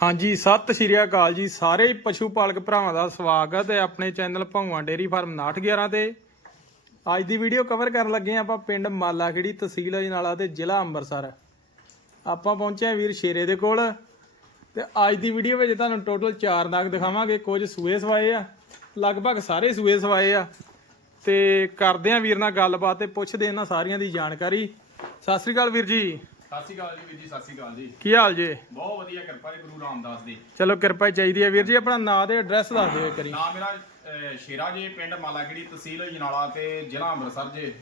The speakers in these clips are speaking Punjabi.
ਹਾਂਜੀ, ਸਤਿ ਸ਼੍ਰੀ ਅਕਾਲ ਜੀ। ਸਾਰੇ ਪਸ਼ੂ ਪਾਲਕ ਭਰਾਵਾਂ ਦਾ ਸਵਾਗਤ ਹੈ ਆਪਣੇ ਚੈਨਲ ਭੰਗਵਾ ਡੇਰੀ ਫਾਰਮ 911 ਤੇ। ਅੱਜ ਦੀ ਵੀਡੀਓ ਕਵਰ ਕਰਨ ਲੱਗੇ ਹਾਂ ਆਪਾਂ ਪਿੰਡ ਮਾਲਾਖੇੜੀ ਤਹਿਸੀਲ ਅਜਨਾਲਾ ਤੇ ਜ਼ਿਲ੍ਹਾ ਅੰਮ੍ਰਿਤਸਰ। ਆਪਾਂ ਪਹੁੰਚੇ ਹਾਂ ਵੀਰ ਸ਼ੇਰੇ ਦੇ ਕੋਲ ਤੇ ਅੱਜ ਦੀ ਵੀਡੀਓ ਵਿੱਚ ਤੁਹਾਨੂੰ ਟੋਟਲ 4 ਨਾਗ ਦਿਖਾਵਾਂਗੇ। ਕੁਝ ਸੂਏ ਸਵਾਏ ਆ, ਲਗਭਗ ਸਾਰੇ ਸੂਏ ਸਵਾਏ ਆ। ਤੇ ਕਰਦੇ ਹਾਂ ਵੀਰ ਨਾਲ ਗੱਲਬਾਤ ਤੇ ਪੁੱਛਦੇ ਇਹਨਾਂ ਸਾਰੀਆਂ ਦੀ ਜਾਣਕਾਰੀ। ਸਤਿ ਸ਼੍ਰੀ ਅਕਾਲ ਵੀਰ ਜੀ। ਸਤਿ ਸ਼੍ਰੀ ਅਕਾਲ ਜੀ ਵੀਰ ਜੀ ਸਤਿ ਸ਼੍ਰੀ ਅਕਾਲ ਜੀ। ਕੀ ਹਾਲ ਜੇ? ਬਹੁਤ ਵਧੀਆ ਕਿਰਪਾ ਜੀ ਗੁਰੂ ਰਾਮਦਾਸ ਦੀ। ਚਲੋ ਕਿਰਪਾ ਹੀ ਚਾਹੀਦੀ ਹੈ ਵੀਰ ਜੀ ਆਪਣਾ ਨਾਂ ਤੇ ਐਡਰੈਸ ਦੱਸ ਦਿਓ ਇੱਕ ਵਾਰੀ। ਨਾਮ ਮੇਰਾ ਅਹ, ਸ਼ੇਰਾ ਜੀ ਪਿੰਡ ਮਾਲਾਗੜੀ ਤਹਿਸੀਲ ਜਨਾਲਾ ਤੇ ਜ਼ਿਲ੍ਹਾ ਅੰਮ੍ਰਿਤਸਰ ਜੀ।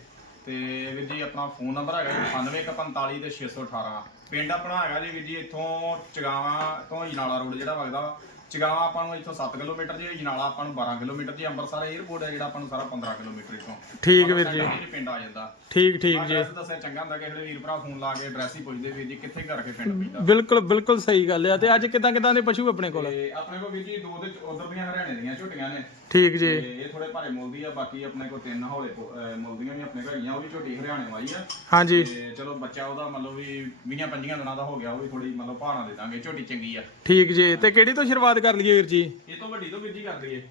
ਤੇ ਵੀਰ ਜੀ ਆਪਣਾ ਫੋਨ ਨੰਬਰ ਹੈਗਾ ਜੀ 9145 ਤੇ 618 ਪਿੰਡ ਆਪਣਾ ਹੈਗਾ ਜੀ ਵੀਰ ਜੀ ਇੱਥੋਂ ਚਗਾਵਾ ਤੋਂ ਜਨਾਲਾ ਰੋਡ ਜਿਹੜਾ ਵਗਦਾ। ਚਗਾਵਾ ਆਪਾਂ ਨੂੰ ਇੱਥੋਂ 7 ਕਿਲੋਮੀਟਰ ਜੀ ਜਨਾਲਾ ਆਪਾਂ ਨੂੰ 12 ਕਿਲੋਮੀਟਰ ਜੀ ਅੰਮ੍ਰਿਤਸਰ 에ਅਰਪੋਰਟ ਹੈ ਜਿਹੜਾ ਆਪਾਂ ਨੂੰ ਸਾਰਾ 15 ਕਿਲੋਮੀਟਰ ਇੱਥੋਂ। ਠੀਕ ਵੀਰ ਜੀ। ਜੀ ਪਿੰਡ ਆ ਜਾਂਦਾ। ਠੀਕ ਠੀਕ ਜੀ। ਐਡਰੈਸ ਦੱਸਿਆ ਚੰਗਾ ਹੁੰਦਾ ਕਿ ਜਿਹੜੇ ਵੀਰ ਭਰਾ ਫੋਨ ਲਾ ਕੇ ਐਡਰੈਸ ਹੀ ਪੁੱਛਦੇ ਵੀਰ ਜੀ ਕਿੱਥੇ ਕਰਕੇ ਪਿੰਡ ਪੈਂਦਾ। ਬਿਲਕੁਲ ਬਿਲਕੁਲ ਸਹੀ ਗੱਲ ਹੈ ਤੇ ਅੱਜ ਕਿਦਾਂ ਕਿਦਾਂ ਦੇ ਪਸ਼ੂ ਆਪਣੇ ਕੋਲ? ਤੇ ਆਪਣੇ ਕੋਲ ਵੀਰ ਜੀ ਦੋ ਦੇ ਉਧਰ ਦੀਆਂ ਹਰਿਆਣੇ ਦੀਆਂ ਝੋਟੀਆਂ ਨੇ। ਠੀਕ ਤੇ ਜੀ ਇਹ ਥੋੜੇ ਭਾਰੇ ਮੁੱਲ ਦੀ ਆ ਬਾਕੀ ਆਪਣੇ ਕੋਲ ਤਿੰਨ ਹੌਲੇ ਕੋ- ਅਹ ਮੁੱਲ ਦੀਆਂ ਵੀ ਆਪਣੇ ਕੋਲ ਹੈਗੀਆਂ ਉਹ ਵੀ ਝੋਟੀ ਹਰਿਆਣੇ ਵਾਲੀ ਆ। ਹਾਂਜੀ। ਤੇ ਚਲੋ ਬੱਚਾ ਉਹਦਾ ਮਤਲਬ ਵੀ 20 25 ਦਿਨਾਂ ਦਾ ਹੋ ਗਿਆ ਉਹ ਵੀ ਥੋੜੀ ਮਤਲਬ ਭਾਣਾ ਦੇ ਦਾਂਗੇ ਝੋਟੀ ਚੰਗੀ ਆ। ਠੀਕ ਜੀ ਤੇ ਕਿਹੜੀ ਤੋਂ ਸ਼ੁਰੂਆਤ ਕਰ ਲਈਏ ਵੀਰ ਜੀ? ਇਹ ਤੋਂ ਵੱਡੀ ਤੋਂ ਵੀਰ ਜੀ ਕਰ ਦਈਏ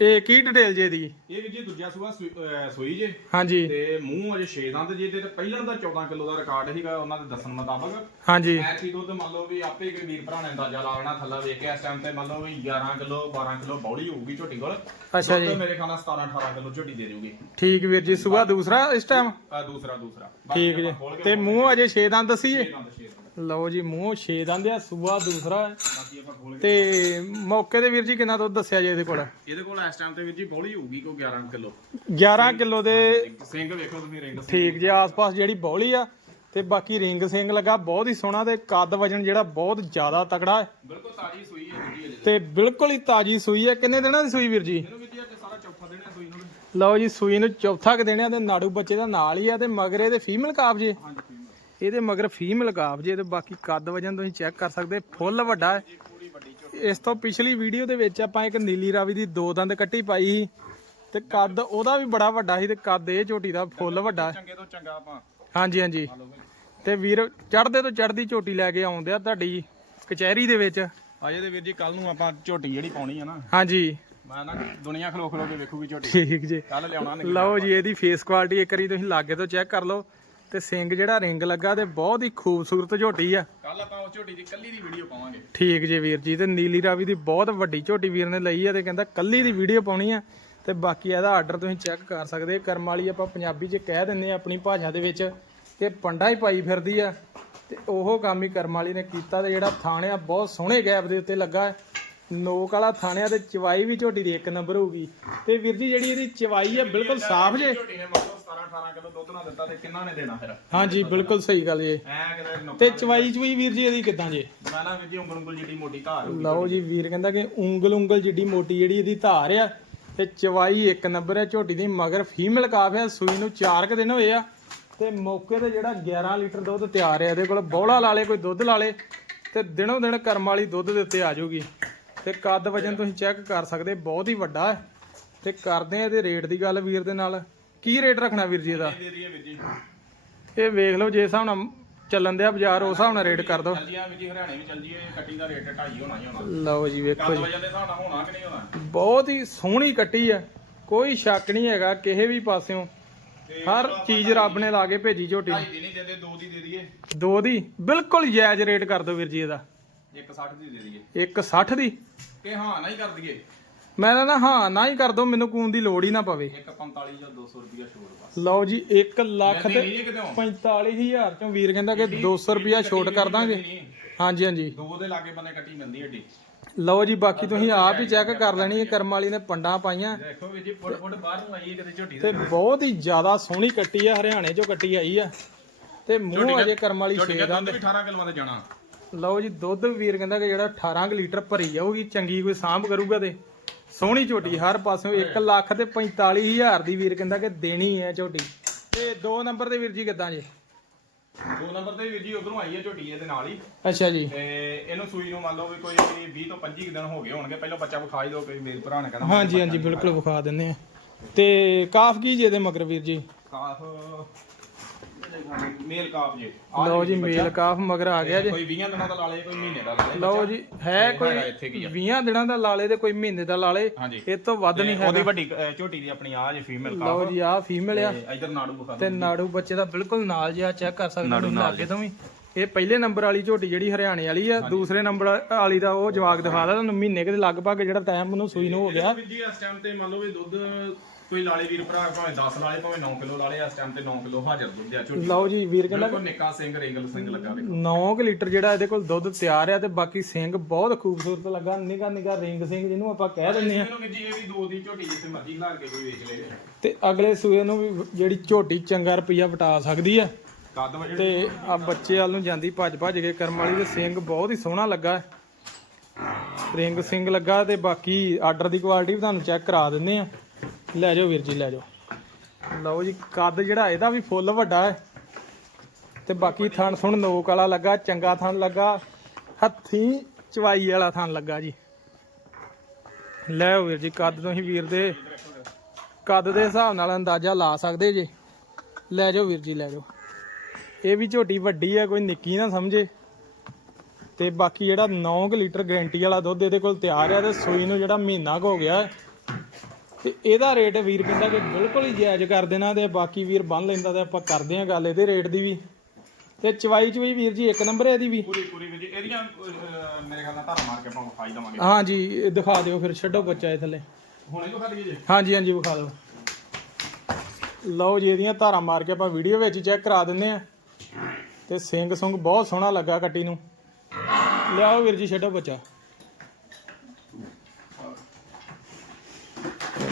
ਇਹ ਕੀ ਡਿਟੇਲ ਜੇ ਦੀ ਇਹ ਵੀਰ ਜੀ ਦੂਜਾ ਸੂਆ ਸੂਈ- ਅਹ ਸੂਈ ਜੇ। ਹਾਂਜੀ। ਤੇ ਮੂੰਹ ਅਜੇ 6 ਦੰਦ ਜੇ ਤੇ ਪਹਿਲਾਂ ਦਾ 14 ਕਿਲੋ ਦਾ ਰਿਕਾਰਡ ਸੀਗਾ ਉਹਨਾਂ ਦੇ ਦੱਸਣ ਮੁਤਾਬਕ। ਹਾਂਜੀ। ਐਤਕੀ ਦੁੱਧ ਮੰਨ ਲਓ ਵੀ ਆਪੇ ਕੋਈ ਵੀਰ ਭਰਾ ਨੇ ਅੰਦਾਜ਼ਾ ਲਾ ਲੈਣਾ ਥੱਲਾ ਵੇਖ ਕੇ ਇਸ ਟਾਈਮ ਤੇ ਮੰਨ ਲਓ ਵੀ 11 ਕਿਲੋ 12 ਕਿਲੋ ਬੌਲੀ ਹੋਊਗੀ ਝੋਟੀ ਕੋਲ। ਅੱਛਾ ਦੁੱਧ ਜੀ। ਮੇਰੇ ਨਾਲ 17 18 ਕਿਲੋ ਝੋਟੀ ਦੇ ਦੇਊਗੀ ਠੀਕ ਵੀਰ ਜੀ ਸੂਆ ਦੂਸਰਾ ਇਸ ਟਾਈਮ ਆ ਦੂਸਰਾ ਦੂਸਰਾ। ਠੀਕ ਜੀ। ਆਪਾਂ ਖੋਲ ਕੇ ਤੇ ਮੂੰਹ ਅਜੇ 6 ਦੰਦ ਦਸੀਏ ਛੇ ਦੰਦ, ਛੇ ਦੰਦ। ਲਓ ਜੀ ਮੂੰਹ 6 ਦੰਦ ਆ ਸੂਆ ਦੂਸਰਾ ਹੈ। ਬਾਕੀ ਆਪਾਂ ਖੋਲ ਕੇ ਤੇ ਮੌਕੇ ਤੇ ਵੀਰ ਜੀ ਕਿੰਨਾ ਦੁੱਧ ਦੱਸਿਆ ਜੀ ਇਹਦੇ ਕੋਲ? ਇਹਦੇ ਕੋਲ ਇਸ ਟਾਈਮ ਤੇ ਵੀਰ ਜੀ ਬੌਲੀ ਹੋਊਗੀ ਕੋਈ 11 ਕਿਲੋ। 11 ਕਿਲੋ ਦੇ ਸਿੰਘ ਵੇਖੋ ਤੁਸੀਂ ਰਿੰਗ ਠੀਕ ਜੀ ਆਸ-ਪਾਸ ਜਿਹੜੀ ਬੌਲੀ ਆ। ਤੇ ਬਾਕੀ ਰਿੰਗ ਸਿੰਘ ਲੱਗਾ ਬਹੁਤ ਹੀ ਸੋਹਣਾ ਤੇ ਕੱਦ ਵਜਨ ਜਿਹੜਾ ਬਹੁਤ ਜ਼ਿਆਦਾ ਤਕੜਾ ਹੈ। ਬਿਲਕੁਲ ਤਾਜੀ ਸੂਈ ਹੈ ਵੀਰ ਜੀ ਅਜੇ ਤੇ ਬਿਲਕੁਲ ਹੀ ਤਾਜੀ ਸੂਈ ਹੈ। ਕਿੰਨੇ ਦਿਨਾਂ ਦੀ ਸੂਈ ਵੀਰ ਜੀ? ਇਹਨੂੰ ਵੀਰ ਜੀ ਅੱਜ ਸਾਰਾ ਚੌਥਾ ਦੇਣਾ ਸੂਈ ਨੂੰ ਲਓ ਜੀ ਸੂਈ ਨੂੰ ਚੌਥਾ ਕ ਦੇਣਿਆ ਤੇ ਨਾੜੂ ਬੱਚੇ ਦਾ ਨਾਲ ਹੀ ਆ ਤੇ ਮਗਰ ਇਹਦੇ ਫੀਮੇਲ ਕਾਫ ਜੇ। ਇਹਦੇ ਮਗਰ ਫੀਮੇਲ ਕਾਫ ਜੇ ਤੇ ਬਾਕੀ ਕੱਦ ਵਜਨ ਤੁਸੀਂ ਚੈੱਕ ਕਰ ਸਕਦੇ ਫੁੱਲ ਵੱਡਾ ਹੈ। ਇਸ ਤੋਂ ਪਿਛਲੀ ਵੀਡੀਓ ਦੇ ਵਿੱਚ ਆਪਾਂ ਇੱਕ ਨੀਲੀ ਰਾਵੀ ਦੀ ਦੋ ਦੰਦ ਕੱਟੀ ਪਾਈ ਸੀ ਤੇ ਕੱਦ ਉਹਦਾ ਵੀ ਬੜਾ ਵੱਡਾ ਸੀ ਤੇ ਕੱਦ ਇਹ ਝੋਟੀ ਦਾ ਫੁੱਲ ਵੱਡਾ ਚੰਗੇ ਤੋਂ ਚੰਗਾ ਆਪਾਂ। ਹਾਂਜੀ ਹਾਂਜੀ। ਤੇ ਵੀਰ ਚੜਦੇ ਤੋਂ ਚੜਦੀ ਝੋਟੀ ਲੈ ਕੇ ਆਉਂਦੇ ਆ ਤੁਹਾਡੀ ਕਚਹਿਰੀ ਦੇ ਵਿੱਚ। ਅਜੇ ਤੇ ਵੀਰ ਜੀ ਕੱਲ ਨੂੰ ਆਪਾਂ ਝੋਟੀ ਜਿਹੜੀ ਪਾਉਣੀ ਆ ਨਾ। ਹਾਂਜੀ। ਮੈਂ ਨਾ ਦੁਨੀਆ ਖਲੋ ਖਲੋ ਕੇ ਵੇਖੂਗੀ ਝੋਟੀ। ਠੀਕ ਜੀ। ਕੱਲ ਲਿਆਉਣਾ ਲਓ ਜੀ ਇਹਦੀ ਫੇਸ ਕੁਆਲਿਟੀ ਇੱਕ ਵਾਰੀ ਤੁਸੀਂ ਲਾਗੇ ਤੋਂ ਚੈੱਕ ਕਰ ਲਓ ਤੇ ਸਿੰਗ ਜਿਹੜਾ ਰਿੰਗ ਲੱਗਾ ਤੇ ਬਹੁਤ ਹੀ ਖੂਬਸੂਰਤ ਝੋਟੀ ਆ। ਕੱਲ ਆਪਾਂ ਉਸ ਝੋਟੀ ਦੀ ਕੱਲੀ ਦੀ ਵੀਡੀਓ ਪਾਵਾਂਗੇ। ਠੀਕ ਜੀ ਵੀਰ ਜੀ ਤੇ ਨੀਲੀ ਰਾਵੀ ਦੀ ਬਹੁਤ ਵੱਡੀ ਝੋਟੀ ਵੀਰ ਨੇ ਲਈ ਆ ਤੇ ਕਹਿੰਦਾ ਕੱਲੀ ਦੀ ਵੀਡੀਓ ਪਾਉਣੀ ਆ। ਤੇ ਬਾਕੀ ਇਹਦਾ ਆਰਡਰ ਤੁਸੀਂ ਚੈੱਕ ਕਰ ਸਕਦੇ ਕਰਮ ਵਾਲੀ ਆਪਾਂ ਪੰਜਾਬੀ 'ਚ ਕਹਿ ਦਿੰਨੇ ਆ ਆਪਣੀ ਭਾਸ਼ਾ ਦੇ ਵਿੱਚ ਕਿ ਪੰਡਾ ਹੀ ਪਾਈ ਫਿਰਦੀ ਆ। ਤੇ ਉਹ ਕੰਮ ਹੀ ਕਰਮ ਵਾਲੀ ਨੇ ਕੀਤਾ ਤੇ ਜਿਹੜਾ ਥਾਣਿਆ ਬਹੁਤ ਸੋਹਣੇ ਗੈਪ ਦੇ ਉੱਤੇ ਲੱਗਾ। ਹੈ। ਨੋਕ ਵਾਲਾ ਥਾਣਿਆ ਤੇ ਚਵਾਈ ਵੀ ਝੋਟੀ ਦੀ ਇੱਕ ਨੰਬਰ ਹੋਊਗੀ। ਤੇ ਵੀਰ ਜੀ ਜਿਹੜੀ ਇਹਦੀ ਚਵਾਈ ਆ ਬਿਲਕੁਲ ਸਾਫ਼ ਜੇ? ਝੋਟੀ ਨੇ ਮਤਲਬ 17 18 ਕਿਲੋ ਦੁੱਧ ਨਾ ਦਿੱਤਾ ਤੇ ਕਿੰਨਾ ਨੇ ਦੇਣਾ ਫਿਰ? ਹਾਂਜੀ ਬਿਲਕੁਲ ਸਹੀ ਗੱਲ ਜੇ। ਐ ਕਿਤੇ ਤੇ ਚਵਾਈ ਚਵਾਈ ਵੀਰ ਜੀ ਇਹਦੀ ਕਿਦਾਂ ਜੇ? ਮੈਂ ਨਾ ਵੀਰ ਜੀ ਉਂਗਲ ਉਂਗਲ ਜਿਹੜੀ ਮੋਟੀ ਧਾਰ ਹੋਊਗੀ ਲਓ ਜੀ ਵੀਰ ਕਹਿੰਦਾ ਕਿ ਉਂਗਲ ਉਂਗਲ ਜਿੱਡੀ ਮੋਟੀ ਜਿਹੜੀ ਇਹਦੀ ਧਾਰ ਆ ਤੇ ਚਵਾਈ ਇੱਕ ਨੰਬਰ ਹੈ ਝੋਟੀ ਦੀ ਮਗਰ ਫੀਮੇਲ ਕਾਫ ਹੈ ਸੂਈ ਨੂੰ 4 ਕ ਦਿਨ ਹੋਏ ਆ ਤੇ ਮੌਕੇ ਤੇ ਜਿਹੜਾ 11 ਲੀਟਰ ਦੁੱਧ ਤਿਆਰ ਹੈ ਇਹਦੇ ਕੋਲ ਬੌਲਾ ਲਾ ਲੇ ਕੋਈ ਦੁੱਧ ਲਾ ਲੇ ਤੇ ਦਿਨੋਂ ਦਿਨ ਕਰਮ ਵਾਲੀ ਦੁੱਧ ਦੇ ਉੱਤੇ ਆ ਜਾਊਗੀ। ਤੇ ਕੱਦ ਵਜਨ ਤੁਸੀਂ ਚੈੱਕ ਕਰ ਸਕਦੇ ਬਹੁਤ ਹੀ ਵੱਡਾ ਹੈ। ਤੇ ਕਰਦੇ ਆ ਇਹਦੇ ਰੇਟ ਦੀ ਗੱਲ ਵੀਰ ਦੇ ਨਾਲ। ਕੀ ਰੇਟ ਰੱਖਣਾ ਵੀਰ ਜੀ ਇਹਦਾ? ਦੇ ਦਈਏ ਵੀਰ ਜੀ। ਇਹ ਵੇਖ ਲਓ ਜੇ ਹਿਸਾਬ ਨਾਲ ਚੱਲਣ ਦਿਆ ਬਾਜ਼ਾਰ ਉਸ ਹਿਸਾਬ ਨਾਲ ਰੇਟ ਕਰ ਦਿਓ। ਚੱਲ ਜੀਆਂ ਵੀਰ ਜੀ ਹਰਿਆਣੇ ਵੀ ਚੱਲ ਜੀਏ ਕੱਟੀ ਦਾ ਰੇਟ 2.5 ਹੋਣਾ ਹੀ ਹੋਣਾ। ਲਓ ਜੀ ਵੇਖੋ ਜੀ। ਵਜਨ ਦੇ ਹਿਸਾਬ ਨਾਲ ਹੋਣਾ ਕਿ ਨਹੀਂ ਹੋਣਾ? ਬਹੁਤ ਹੀ ਸੋਹਣੀ ਕੱਟੀ ਆ ਕੋਈ ਸ਼ੱਕ ਨਹੀਂ ਹੈਗਾ ਕਿਸੇ ਵੀ ਪਾਸਿਓਂ। ਤੇ ਹਰ ਚੀਜ਼ ਰੱਬ ਨੇ ਲਾ ਕੇ ਭੇਜੀ ਝੋਟੀ। ਨੂੰ। ਢਾਈ ਦੀ ਨਹੀਂ ਦਿੰਦੇ ਦੋ ਦੀ ਦੇ ਦਈਏ। ਦੋ ਦੀ। ਬਿਲਕੁਲ ਜਾਇਜ਼ ਰੇਟ ਕਰ ਦਿਓ ਵੀਰ ਜੀ ਇਹਦਾ। 160 ਦੀ ਦੇ ਦਈਏ। ਇੱਕ 60 ਦੀ? ਕਿ ਹਾਂ ਨਾ ਹੀ ਕਰ ਦਈਏ। ਮੈਂ ਤਾਂ ਨਾ ਹਾਂ ਨਾ ਹੀ ਕਰ ਦੋ ਮੈਨੂੰ ਕੂਨ ਦੀ ਲੋੜ ਹੀ ਨਾ ਪਵੇ। 145 ਜਾਂ 200 ਰੁਪਿਆ ਛੋੜ ਬਸ। ਲਓ ਜੀ 1 ਲੱਖ ਤੇ ਨਹੀਂ ਕਿਤੇ 45000 ਚੋਂ ਵੀਰ ਕਹਿੰਦਾ ਕਿ 200 ਰੁਪਿਆ ਛੋਟ ਕਰ ਦਾਂਗੇ। ਹਾਂਜੀ ਹਾਂਜੀ। ਦੋ ਦੇ ਲਾਗੇ ਬੰਨੇ ਕੱਟੀ ਮਿਲਦੀ ਏਡੀ। ਲਓ ਜੀ ਬਾਕੀ ਤੁਸੀਂ ਆਪ ਹੀ ਚੈੱਕ ਕਰ ਲੈਣੀ ਹੈ ਕਰਮ ਵਾਲੀ ਨੇ ਪੰਡਾਂ ਪਾਈਆਂ। ਦੇਖੋ ਵੀ ਜੀ ਫੁੱਟ ਫੁੱਟ ਬਾਹਰ ਨੂੰ ਆਈ ਹੈ ਕਿਤੇ ਝੋਟੀ ਤੇ ਬਹੁਤ ਹੀ ਜ਼ਿਆਦਾ ਸੋਹਣੀ ਕੱਟੀ ਆ ਹਰਿਆਣੇ ਚੋਂ ਕੱਟੀ ਆਈ ਆ। ਤੇ ਮੂੰਹ ਅਜੇ ਕਰਮ ਵਾਲੀ ਝੋਟੀ ਛੇ ਦਾ ਦੁੱਧ ਵੀ 18 ਕਿਲੋਆਂ ਦੇ ਜਾਣਾ। ਲਓ ਜੀ ਦੁੱਧ ਵੀਰ ਕਹਿੰਦਾ ਕਿ ਜਿਹੜਾ 18 ਕੁ ਲੀਟਰ ਭਰੀ ਜਾਊਗੀ ਚੰਗੀ ਕੋਈ ਸਾਂਭ ਕਰੂਗਾ ਤੇ। ਸੋਹਣੀ ਝੋਟੀ ਹਰ ਪਾਸਿਓਂ 1 ਲੱਖ ਤੇ 45000 ਦੀ ਵੀਰ ਕਹਿੰਦਾ ਕਿ ਦੇਣੀ ਹੈ ਝੋਟੀ। ਤੇ ਦੋ ਨੰਬਰ ਦੇ ਵੀਰ ਜੀ ਕਿੱਦਾਂ ਜੀ? ਦੋ ਨੰਬਰ ਤੇ ਵੀਰ ਜੀ ਉਧਰੋਂ ਆਈ ਹੈ ਝੋਟੀ ਇਹਦੇ ਨਾਲ ਹੀ। ਅੱਛਾ ਜੀ। ਤੇ ਇਹਨੂੰ ਸੂਈ ਨੂੰ ਮੰਨ ਲਓ ਵੀ ਕੋਈ 20 ਤੋਂ 25 ਕੁ ਦਿਨ ਹੋ ਗਏ ਹੋਣਗੇ ਪਹਿਲਾਂ ਬੱਚਾ ਵਿਖਾ ਹੀ ਦਿਓ ਕੋਈ ਮੇਰੇ ਭਰਾ ਨੇ ਕਹਿੰਦਾ ਹਾਂਜੀ ਹਾਂਜੀ ਬਿਲਕੁਲ ਵਿਖਾ ਦਿੰਦੇ ਆ। ਤੇ ਕਾਫ ਕੀ ਜੀ ਇਹਦੇ ਮਗਰ ਵੀਰ ਜੀ? ਕਾਫ ਮੇਲ ਕਾਪ ਜੇ। ਆਹ ਲਓ ਜੀ ਬੱਚਾ। ਮੇਲ ਕਾਫ ਮਗਰ ਆ ਗਿਆ ਜੇ। ਕੋਈ 20 ਦਿਨਾਂ ਦਾ ਲਾ ਲੇ ਕੋਈ ਮਹੀਨੇ ਦਾ ਲਾ ਲੇ ਲਓ ਜੀ ਹੈ ਇਹ ਹੈਗਾ ਇੱਥੇ ਕੀ ਕੋਈ ਆ? 20 ਦਿਨਾਂ ਦਾ ਲਾਲੇ ਤੇ ਕੋਈ ਮਹੀਨੇ ਦਾ ਲਾਲੇ ਹਾਂਜੀ। ਇਹ ਤੋਂ ਵੱਧ ਨਹੀਂ ਉਹਦੀ ਹੈਗਾ ਵੱਡੀ ਅਹ, ਝੋਟੀ ਦੀ ਆਪਣੀ ਆ ਜੇ ਫੀਮੇਲ ਲਓ ਜੀ ਆ ਫੀਮੇਲ ਆ। ਤੇ ਇਧਰ ਨਾੜੂ ਵਿਖਾ ਤੇ। ਨਾੜੂ ਬੱਚੇ ਦਾ ਬਿਲਕੁਲ ਨਾਲ ਜਿਹਾ ਚੈੱਕ ਕਰ ਸਕਦੇ ਹੋ ਨਾੜੂ ਨਾਲ ਲਾਗੇ ਤੋਂ ਵੀ। ਇਹ ਪਹਿਲੇ ਨੰਬਰ ਵਾਲੀ ਝੋਟੀ ਜਿਹੜੀ ਹਰਿਆਣੇ ਵਾਲੀ ਆ ਦੂਸਰੇ ਨੰਬਰ ਵਾਲੀ ਦਾ ਉਹ ਜਵਾਕ ਦਿਖਾ ਦਾ ਤੁਹਾਨੂੰ। ਮਹੀਨੇ ਕੁ ਦੇ ਲਗਭਗ ਜਿਹੜਾ ਟਾਈਮ ਉਹਨੂੰ ਸੂਈ ਨੂੰ ਹੋ ਗਿਆ। ਜੀ ਇਸ ਟਾਈਮ ਤੇ ਮੰਨ ਲਓ ਵੀ ਦੁੱਧ ਕੋਈ ਲਾਲੇ ਵੀਰ ਭਰਾ ਭਾਵੇਂ 10 ਲਾਲੇ ਭਾਵੇਂ 9 ਕਿਲੋ ਲਾਲੇ ਇਸ ਟਾਈਮ ਤੇ 9 ਕਿਲੋ ਹਾਜ਼ਰ ਦੁੱਧ ਆ ਝੋਟੀ। ਲਓ ਜੀ ਵੀਰ ਕਹਿੰਦਾ ਬਿਲਕੁਲ ਨਿੱਕਾ ਸਿੰਘ ਰਿੰਗਲ ਸਿੰਘ ਲੱਗਾ ਦੇਖੋ 9 ਲੀਟਰ ਜਿਹੜਾ ਇਹਦੇ ਕੋਲ ਦੁੱਧ ਤਿਆਰ ਆ ਤੇ ਬਾਕੀ ਸਿੰਘ ਬਹੁਤ ਖੂਬਸੂਰਤ ਲੱਗਾ ਨਿਗਾ ਨਿਗਾ ਰਿੰਗ ਸਿੰਘ ਜਿਹਨੂੰ ਆਪਾਂ ਕਹਿ ਦਿੰਦੇ ਆ ਇਹਨੂੰ ਜੀ ਇਹ ਵੀ ਦੋ ਦੀ ਝੋਟੀ ਜਿੱਥੇ ਮਰਜ਼ੀ ਲਾ ਕੇ ਕੋਈ ਵੇਚ ਲੇ ਤੇ ਅਗਲੇ ਸੂਏ ਨੂੰ ਵੀ ਜਿਹੜੀ ਝੋਟੀ ਚੰਗਾ ਰੁਪਈਆ ਵਟਾ ਸਕਦੀ ਆ। ਤੇ ਆ ਬੱਚੇ ਵੱਲ ਨੂੰ ਜਾਂਦੀ ਭੱਜ ਭੱਜ ਕੇ ਕਰਮ ਵਾਲੀ ਤੇ ਸਿੰਘ ਬਹੁਤ ਹੀ ਸੋਹਣਾ ਲੱਗਾ। ਰਿੰਗ ਸਿੰਘ ਲੱਗਾ ਤੇ ਬਾਕੀ ਆਰਡਰ ਦੀ ਕੁਆਲਿਟੀ ਵੀ ਤੁਹਾਨੂੰ ਚੈੱਕ ਕਰਾ ਦਿੰਦੇ ਆ ਲੈ ਜਾਓ ਵੀਰ ਜੀ, ਲੈ ਜਾਓ। ਲਓ ਜੀ, ਕੱਦ ਜਿਹੜਾ ਇਹਦਾ ਵੀ ਫੁੱਲ ਵੱਡਾ ਹੈ। ਤੇ ਬਾਕੀ ਥਣ ਸੁਣ ਨੋਕ ਵਾਲਾ ਲੱਗਾ, ਚੰਗਾ ਥਣ ਲੱਗਾ, ਹੱਥੀ ਚਵਾਈ ਵਾਲਾ ਥਣ ਲੱਗਾ ਜੀ। ਲੈ ਆਓ ਵੀਰ ਜੀ, ਕੱਦ ਤੁਸੀਂ ਵੀਰ ਦੇ, ਕੱਦ ਦੇ ਹਿਸਾਬ ਨਾਲ ਅੰਦਾਜ਼ਾ ਲਾ ਸਕਦੇ ਜੇ। ਲੈ ਜਾਓ ਵੀਰ ਜੀ, ਲੈ ਜਾਓ। ਇਹ ਵੀ ਝੋਟੀ ਵੱਡੀ ਆ ਕੋਈ ਨਿੱਕੀ ਨਾ ਸਮਝੇ। ਤੇ ਬਾਕੀ ਜਿਹੜਾ 9 ਲੀਟਰ ਗਾਰੰਟੀ ਵਾਲਾ ਦੁੱਧ ਇਹਦੇ ਕੋਲ ਤਿਆਰ ਆ ਤੇ ਸੂਈ ਨੂੰ ਜਿਹੜਾ ਮਹੀਨਾ ਕੁ ਹੋ ਗਿਆ ਤੇ ਇਹਦਾ ਰੇਟ ਵੀਰ ਕਹਿੰਦਾ ਕਿ ਬਿਲਕੁਲ ਹੀ ਜਾਇਜ਼ ਕਰ ਦੇਣਾ ਤੇ ਬਾਕੀ ਵੀਰ ਬੰਨ ਲੈਂਦਾ ਤੇ ਆਪਾਂ ਕਰਦੇ ਆ ਗੱਲ ਇਹਦੇ ਰੇਟ ਦੀ ਵੀ। ਤੇ ਚਵਾਈ ਚਵਾਈ ਵੀਰ ਜੀ ਇੱਕ ਨੰਬਰ ਇਹਦੀ ਵੀ। ਪੂਰੀ ਪੂਰੀ ਵੀਰ ਜੀ ਇਹਦੀਆਂ ਅਹ, ਮੇਰੇ ਖਿਆਲ ਨਾਲ ਧਾਰਾ ਮਾਰ ਕੇ ਆਪਾਂ ਵਿਖਾਈ ਦਵਾਂਗੇ। ਹਾਂਜੀ ਇਹ ਦਿਖਾ ਦਿਓ ਫਿਰ ਛੱਡੋ ਬੱਚਾ ਇਹ ਥੱਲੇ। ਹੁਣ ਇਹਨੂੰ ਖਾ ਲਈਏ ਜੀ? ਹਾਂਜੀ ਹਾਂਜੀ ਵਿਖਾ ਦਿਓ। ਲਓ ਜੀ ਇਹਦੀਆਂ ਧਾਰਾਂ ਮਾਰ ਕੇ ਆਪਾਂ ਵੀਡੀਓ ਵਿੱਚ ਚੈੱਕ ਕਰਾ ਦਿੰਨੇ ਆ ਤੇ ਸਿੰਘ ਸੁੰਗ ਬਹੁਤ ਸੋਹਣਾ ਲੱਗਾ ਕੱਟੀ ਨੂੰ। ਲਿਆਓ ਵੀਰ ਜੀ ਛੱਡੋ ਬੱਚਾ।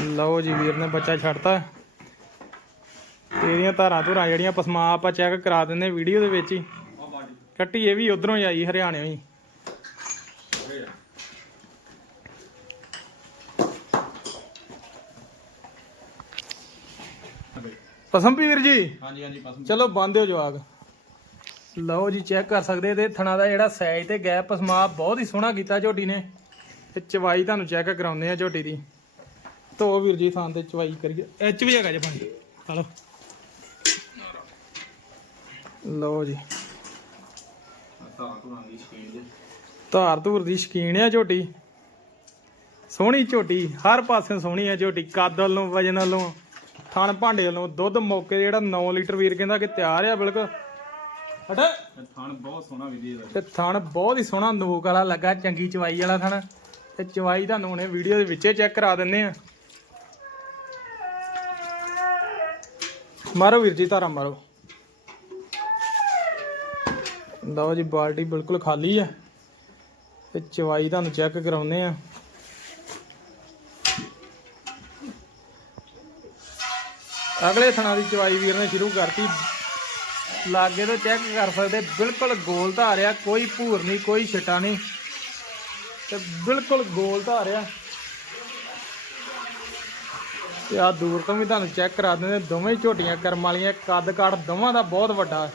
ਲਓ ਜੀ ਵੀਰ ਨੇ ਬੱਚਾ ਛੱਡਤਾ। ਤੇ ਇਹਦੀਆਂ ਧਾਰਾਂ ਧੁਰਾਂ ਜਿਹੜੀਆਂ ਪਸਮਾ ਆਪਾਂ ਚੈੱਕ ਕਰਾ ਦਿੰਨੇ ਵੀਡੀਓ ਦੇ ਵਿੱਚ ਹੀ। ਕੱਟੀ ਇਹ ਵੀ ਉਧਰੋਂ ਹੀ ਆਈ ਹਰਿਆਣਿਓਂ ਹੀ ਪਸੰਦ ਵੀਰ ਜੀ ਹਾਂਜੀ ਹਾਂਜੀ ਪਸੰਦ ਚਲੋ ਬੰਦ ਹੋ ਜਵਾਗ ਲਓ ਜੀ ਚੈੱਕ ਕਰ ਸਕਦੇ ਤੇ ਥਣਾ ਦਾ ਜਿਹੜਾ ਸਾਈਜ਼ ਤੇ ਗੈਪ ਪਸਮਾ ਬਹੁਤ ਹੀ ਸੋਹਣਾ ਕੀਤਾ ਝੋਟੀ ਨੇ। ਤੇ ਚਵਾਈ ਤੁਹਾਨੂੰ ਚੈੱਕ ਕਰਾਉਂਦੇ ਆ ਝੋਟੀ ਦੀ। ਧੋ ਵੀਰ ਜੀ ਥਾਂ ਤੇ ਚਵਾਈ ਕਰੀਏ। ਐਚ ਵੀ ਹੈਗਾ ਜੇ ਪਾਣੀ ਆ ਲਓ ਜੀ। ਧਾਰਾ ਧੁਰਾਂ ਦੀ ਸਕੀਨ ਆ ਝੋਟੀ। ਸੋਹਣੀ ਝੋਟੀ। ਹਰ ਪਾਸੇ ਸੋਹਣੀ ਆ ਝੋਟੀ। ਕੱਦ ਵੱਲੋਂ ਵਜਨ ਵੱਲੋਂ ਥਣ ਭਾਂਡੇ ਵੱਲੋਂ। ਦੁੱਧ ਮੌਕੇ ਜਿਹੜਾ 9 ਲੀਟਰ ਵੀਰ ਕਹਿੰਦਾ ਕਿ ਤਿਆਰ ਆ ਬਿਲਕੁਲ। ਹਟ। ਥਣ ਬਹੁਤ ਸੋਹਣਾ ਵੀਰ ਜੀ ਇਹਦਾ। ਤੇ ਥਣ ਬਹੁਤ ਹੀ ਸੋਹਣਾ। ਨੋਕ ਵਾਲਾ ਲੱਗਾ ਚੰਗੀ ਚਵਾਈ ਵਾਲਾ ਥਣ। ਤੇ ਚਵਾਈ ਤੁਹਾਨੂੰ ਹੁਣੇ ਵੀਡੀਓ ਦੇ ਵਿੱਚੇ ਚੈੱਕ ਕਰਾ ਦਿੰਨੇ ਆ। ਮਾਰੋ ਵੀਰ ਜੀ, ਧਾਰਾ ਮਾਰੋ। ਲਓ ਜੀ, ਬਾਲਟੀ ਬਿਲਕੁਲ ਖਾਲੀ ਹੈ ਤੇ ਚਵਾਈ ਤੁਹਾਨੂੰ ਚੈੱਕ ਕਰਾਉਨੇ ਆ। ਅਗਲੇ ਥਣਾ ਦੀ ਚਵਾਈ ਵੀਰ ਨੇ ਸ਼ੁਰੂ ਕਰਤੀ। ਲਾਗੇ ਤੋਂ ਚੈੱਕ ਕਰ ਸਕਦੇ, ਬਿਲਕੁਲ ਗੋਲ ਧਾਰਿਆ, ਕੋਈ ਭੂਰ ਨਹੀਂ, ਕੋਈ ਛਟਾ ਨਹੀਂ। ਤੇ ਬਿਲਕੁਲ ਗੋਲ ਧਾਰਿਆ। ਤੇ ਆ ਦੂਰ ਤੋਂ ਵੀ ਤੁਹਾਨੂੰ ਚੈੱਕ ਕਰਾ ਦਿੰਦੇ ਦੋਵੇਂ ਝੋਟੀਆਂ, ਕਰਮ ਵਾਲੀਆਂ, ਕੱਦ ਕਾਠ ਦੋਵਾਂ ਦਾ ਬਹੁਤ ਵੱਡਾ।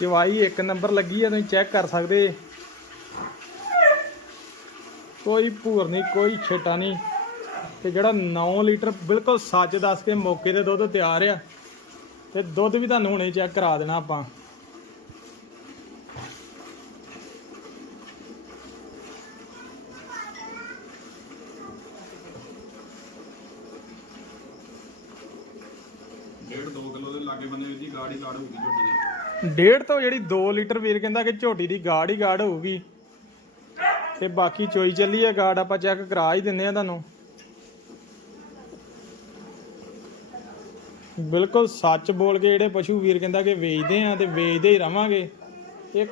ਚਵਾਈ ਇੱਕ ਨੰਬਰ ਲੱਗੀ ਹੈ ਤੁਸੀਂ ਚੈੱਕ ਕਰ ਸਕਦੇ। ਕੋਈ ਭੂਰ ਨਹੀਂ, ਕੋਈ ਛੇਟਾ ਨਹੀਂ। ਤੇ ਜਿਹੜਾ 9 ਲੀਟਰ ਬਿਲਕੁਲ ਸੱਚ ਦੱਸ ਕੇ ਮੌਕੇ ਤੇ ਦੁੱਧ ਤਿਆਰ ਆ। ਤੇ ਦੁੱਧ ਵੀ ਤੁਹਾਨੂੰ ਹੁਣੇ ਚੈੱਕ ਕਰਾ ਦੇਣਾ ਆਪਾਂ। ਡੇਢ 2 ਕਿਲੋ ਦੇ ਲਾਗੇ ਬੰਦੇ ਵੀਰ ਜੀ, ਗਾੜੀ ਗਾੜ ਹੋਊਗੀ ਝੋਟੀ ਦੀ। ਡੇਢ ਤੋਂ ਜਿਹੜੀ 2 ਲੀਟਰ ਵੀਰ ਕਹਿੰਦਾ ਕਿ ਝੋਟੀ ਦੀ ਗਾੜ ਹੀ ਗਾੜ ਹੋਊਗੀ। ਤੇ ਬਾਕੀ ਚੋਈ ਚੱਲੀ ਹੈ ਗਾੜ ਆਪਾਂ ਚੈੱਕ ਕਰਾ ਹੀ ਦਿੰਨੇ ਆ ਤੁਹਾਨੂੰ। ਬਿਲਕੁਲ ਸੱਚ ਬੋਲ ਕੇ ਜਿਹੜੇ ਪਸ਼ੂ ਵੀਰ ਕਹਿੰਦਾ ਕਿ ਵੇਚਦੇ ਆ ਤੇ ਵੇਚਦੇ ਹੀ ਰਵਾਂਗੇ। ਇੱਕ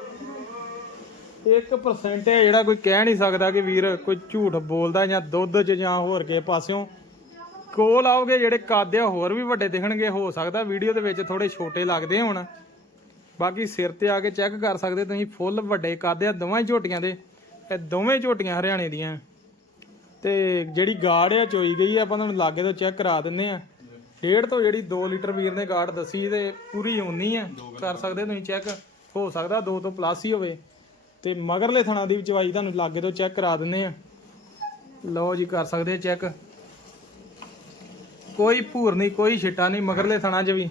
1% ਹੈ ਜਿਹੜਾ ਕੋਈ ਕਹਿ ਨਹੀਂ ਸਕਦਾ ਕਿ ਵੀਰ ਕੋਈ ਝੂਠ ਬੋਲਦਾ ਜਾਂ ਦੁੱਧ 'ਚ ਜਾਂ ਹੋਰ ਕਿਸੇ ਪਾਸਿਓਂ। ਕੋਲ ਆਓਗੇ, ਜਿਹੜੇ ਕੱਦ ਆ, ਹੋਰ ਵੀ ਵੱਡੇ ਦਿਖਣਗੇ। ਹੋ ਸਕਦਾ ਵੀਡੀਓ ਦੇ ਵਿੱਚ ਥੋੜੇ ਛੋਟੇ ਲੱਗਦੇ ਹੋਣ। ਬਾਕੀ ਸਿਰ ਤੇ ਆ ਕੇ ਚੈੱਕ ਕਰ ਸਕਦੇ ਤੁਸੀਂ, ਫੁੱਲ ਵੱਡੇ ਕੱਦ ਆ, ਦੋਵਾਂ ਝੋਟੀਆਂ ਦੇ। ਇਹ ਦੋਵੇਂ ਝੋਟੀਆਂ ਹਰਿਆਣੇ ਦੀਆਂ। ਤੇ ਜਿਹੜੀ ਗਾੜ ਆ, ਚੋਈ ਗਈ ਆ, ਆਪਾਂ ਤੁਹਾਨੂੰ ਲਾਗੇ ਤੋਂ ਚੈੱਕ ਕਰਾ ਦਿੰਨੇ ਆ। ਡੇਢ ਤੋਂ ਜਿਹੜੀ 2 ਲੀਟਰ ਵੀਰ ਨੇ ਗਾੜ ਦੱਸੀ, ਤੇ ਪੂਰੀ ਉਨੀ ਆ। ਕਰ ਸਕਦੇ ਤੁਸੀਂ ਚੈੱਕ ਹੋ ਸਕਦਾ 2 ਤੋਂ ਪਲੱਸ ਹੀ ਹੋਵੇ। ਤੇ ਮਗਰਲੇ ਥਣਾ ਦੀ ਚਵਾਈ ਤੁਹਾਨੂੰ ਲਾਗੇ ਤੋਂ ਚੈੱਕ ਕਰਾ ਦਿੰਨੇ ਆ। ਲਓ ਜੀ, ਕਰ ਸਕਦੇ ਚੈੱਕ ਕੋਈ ਭੂਰ ਨਹੀਂ, ਕੋਈ ਛਿੱਟਾ ਨਹੀਂ, ਮਗਰਲੇ ਥਣਾ 'ਚ ਵੀ।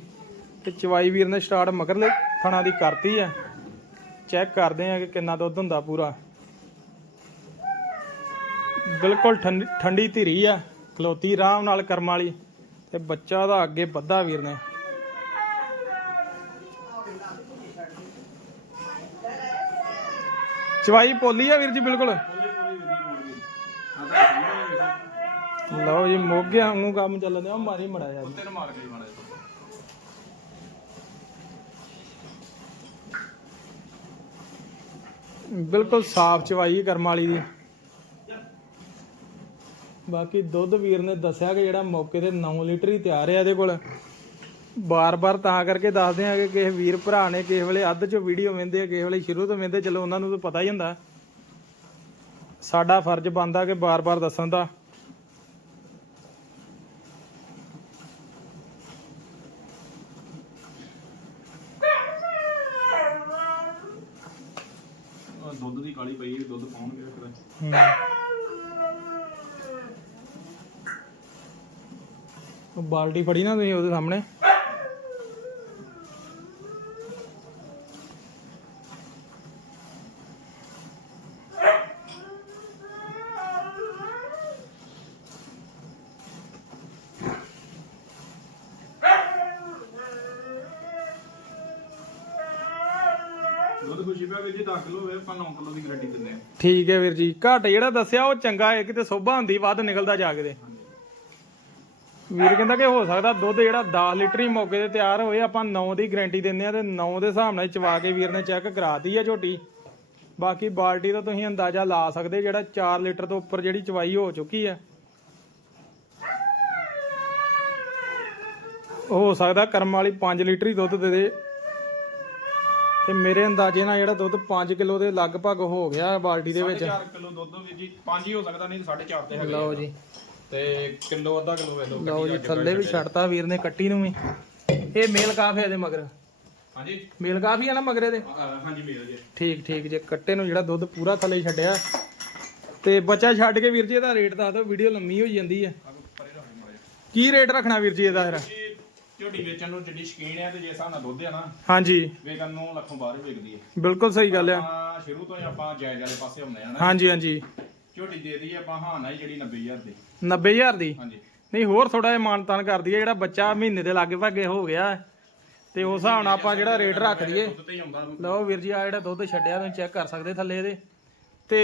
ਤੇ ਚਵਾਈ ਵੀਰ ਨੇ ਸਟਾਰਟ ਮਗਰਲੇ ਥਣਾ ਦੀ ਕਰਤੀ ਹੈ ਚੈੱਕ ਕਰਦੇ ਆ ਕਿ ਕਿੰਨਾ ਦੁੱਧ ਹੁੰਦਾ ਪੂਰਾ। ਬਿਲਕੁਲ ਠੰਡੀ ਠੰਡੀ ਧੀਰੀ ਆ, ਖਲੋਤੀ ਆਰਾਮ ਨਾਲ ਕਰਮ ਵਾਲੀ। ਤੇ ਬੱਚਾ ਉਹਦਾ ਅੱਗੇ ਵੱਧਾ ਵੀਰ ਨੇ। ਚਵਾਈ ਪੋਲੀ ਆ ਵੀਰ ਜੀ, ਬਿਲਕੁਲ। ਲਓ ਜੀ ਮੋਗਿਆਂ ਨੂੰ ਕੰਮ ਚੱਲਣ ਦਿਆ ਮਾਰੀ ਮੜਾ ਜਾ ਤੈਨੂੰ ਮਾਰ ਕੇ ਮਾੜਾ। ਬਿਲਕੁਲ ਸਾਫ਼ ਚਵਾਈ ਕਰਮ ਵਾਲੀ ਦੀ। ਬਾਕੀ ਦੁੱਧ ਵੀਰ ਨੇ ਦੱਸਿਆ ਕਿ ਜਿਹੜਾ ਮੌਕੇ ਤੇ 9 ਲੀਟਰ ਹੀ ਤਿਆਰ ਹੈ ਇਹਦੇ ਕੋਲ। ਬਾਰ-ਬਾਰ ਤਾਂ ਕਰਕੇ ਦੱਸਦੇ ਆ ਕਿ ਕਿਸੇ ਵੀਰ ਭਰਾ ਨੇ ਕਿਸੇ ਵੇਲੇ ਅੱਧ ਚ ਵੀਡੀਓ ਵੇਂਦੇ ਆ ਕਿਸੇ ਵੇਲੇ ਸ਼ੁਰੂ ਤੋਂ ਵੇਂਦੇ ਚਲੋ ਉਹਨਾਂ ਨੂੰ ਤਾਂ ਪਤਾ ਹੀ ਹੁੰਦਾ। ਸਾਡਾ ਫਰਜ਼ ਬਣਦਾ ਕਿ ਬਾਰ-ਬਾਰ ਦੱਸਣ ਦਾ ਉਹ ਦੁੱਧ ਦੀ ਕਾਲੀ ਪਈ ਦੁੱਧ ਪਾਉਣਗੇ ਫਿਰ ਹੂੰ। ਉਹ ਬਾਲਟੀ ਫੜੀ ਨਾ ਤੁਸੀਂ ਉਹਦੇ ਸਾਹਮਣੇ ਦੁੱਧ ਖੁਸ਼ੀ ਪਿਆ ਵੀ ਜੀ 10 ਕਿਲੋ ਹੋਵੇ, ਆਪਾਂ 9 ਕਿਲੋ ਦੀ ਗਾਰੰਟੀ ਠੀਕ ਹੈ ਵੀਰ ਜੀ। ਘੱਟ ਜਿਹੜਾ ਦੱਸਿਆ ਉਹ ਚੰਗਾ ਹੈ, ਕਿਤੇ ਸੋਭਾ ਹੁੰਦੀ, ਵੱਧ ਨਿਕਲਦਾ ਜਾ ਕੇ ਤੇ ਵੀਰ ਕਹਿੰਦਾ ਕਿ ਹੋ ਸਕਦਾ ਦੁੱਧ ਜਿਹੜਾ 10 ਲੀਟਰ ਹੀ ਮੌਕੇ ਤੇ ਤਿਆਰ ਹੋਏ, ਆਪਾਂ 9 ਦੀ ਗਾਰੰਟੀ ਦਿੰਦੇ ਆ ਤੇ 9 ਦੇ ਹਿਸਾਬ ਨਾਲ ਚਵਾ ਕੇ ਵੀਰ ਨੇ ਚੈੱਕ ਕਰਾਤੀ ਆ ਝੋਟੀ। ਬਾਕੀ ਬਾਲਟੀ ਦਾ ਤੁਸੀਂ ਅੰਦਾਜ਼ਾ ਲਾ ਸਕਦੇ ਜਿਹੜਾ 4 ਲੀਟਰ ਤੋਂ ਉੱਪਰ ਜਿਹੜੀ ਚਵਾਈ ਹੋ ਚੁੱਕੀ ਹੈ। ਹੋ ਸਕਦਾ ਕਰਮ ਵਾਲੀ 5 ਲੀਟਰ ਹੀ ਦੁੱਧ ਦੇ ਦੇ। ਤੇ ਮੇਰੇ ਅੰਦਾਜ਼ੇ ਨਾਲ ਜਿਹੜਾ ਦੁੱਧ 5 ਕਿਲੋ ਦੇ ਲਗਭਗ ਹੋ ਗਿਆ ਬਾਲਟੀ ਦੇ ਵਿੱਚ। 4 ਕਿਲੋ ਦੁੱਧ ਵੀ ਜੀ 5 ਹੀ ਹੋ ਸਕਦਾ ਨਹੀਂ 4.5 ਤੇ ਹੈਗਾ ਲਓ ਜੀ। ਤੇ ਕਿਲੋ ਅੱਧਾ ਕਿਲੋ ਵੇਖ ਲਓ ਲਓ ਜੀ ਥੱਲੇ ਵੀ ਛੱਡਤਾ ਵੀਰ ਨੇ ਕੱਟੀ ਨੂੰ ਵੀ। ਇਹ ਮੇਲ ਕਾਫੀ ਇਹਦੇ ਮਗਰ। ਹਾਂਜੀ। ਮੇਲ ਕਾਫੀ ਆ ਨਾ ਮਗਰੇ ਦੇ ਹਾਂਜੀ ਮੇਲ ਜੀ। ਠੀਕ ਠੀਕ ਜੇ ਕੱਟੇ ਨੂੰ ਜਿਹੜਾ ਦੁੱਧ ਪੂਰਾ ਥੱਲੇ ਛੱਡਿਆ। ਤੇ ਬੱਚਾ ਛੱਡ ਕੇ ਵੀਰ ਜੀ ਇਹਦਾ ਰੇਟ ਦੱਸ ਦਿਓ ਵੀਡੀਓ ਲੰਮੀ ਜਾਂਦੀ ਹੈ। ਰੱਖ ਮਾਰੇ ਕੀ ਰੇਟ ਰੱਖਣਾ ਵੀਰ ਜੀ ਇਹਦਾ ਫਿਰ? ਝੋਟੀ ਵੇਚਣ ਨੂੰ ਜਿੱਡੀ ਸ਼ਕੀਨ ਹੈ ਤੇ ਜੇ ਹਿਸਾਬ ਨਾਲ ਦੁੱਧ ਆ ਨਾ ਹਾਂਜੀ। ਵੇਚਣ ਨੂੰ ਲੱਖੋਂ ਬਾਹਰ ਹੀ ਵਿਕਦੀ ਹੈ ਬਿਲਕੁਲ ਸਹੀ ਗੱਲ ਆ। ਆਪਾਂ ਸ਼ੁਰੂ ਤੋਂ ਹੀ ਆਪਾਂ ਜਾਇਜ਼ ਵਾਲੇ ਪਾਸੇ ਹੁੰਦੇ ਆ ਨਾ। ਹਾਂਜੀ ਹਾਂਜੀ। ਝੋਟੀ ਦੇ ਦਈਏ ਆਪਾਂ ਹਾਂ ਨਾ ਹੀ ਜਿਹੜੀ 90000 ਦੀ। 90000 ਦੀ? ਹਾਂਜੀ। ਨਹੀਂ ਹੋਰ ਥੋੜਾ ਜਿਹਾ ਮਾਨਤਾਨ ਕਰ ਦਈਏ ਜਿਹੜਾ ਬੱਚਾ ਮਹੀਨੇ ਦੇ ਲਾਗੇ ਭਾਗੇ ਹੋ ਗਿਆ ਤੇ ਉਸ ਹਿਸਾਬ ਨਾਲ ਆਪਾਂ ਜਿਹੜਾ ਰੇਟ ਰੱਖ ਦਈਏ। ਦੁੱਧ ਤੇ ਹੀ ਆਉਂਦਾ। ਲਓ ਵੀਰ ਜੀ ਆ ਜਿਹੜਾ ਦੁੱਧ ਛੱਡਿਆ ਤੁਸੀਂ ਚੈੱਕ ਕਰ ਸਕਦੇ ਥੱਲੇ ਇਹਦੇ। ਤੇ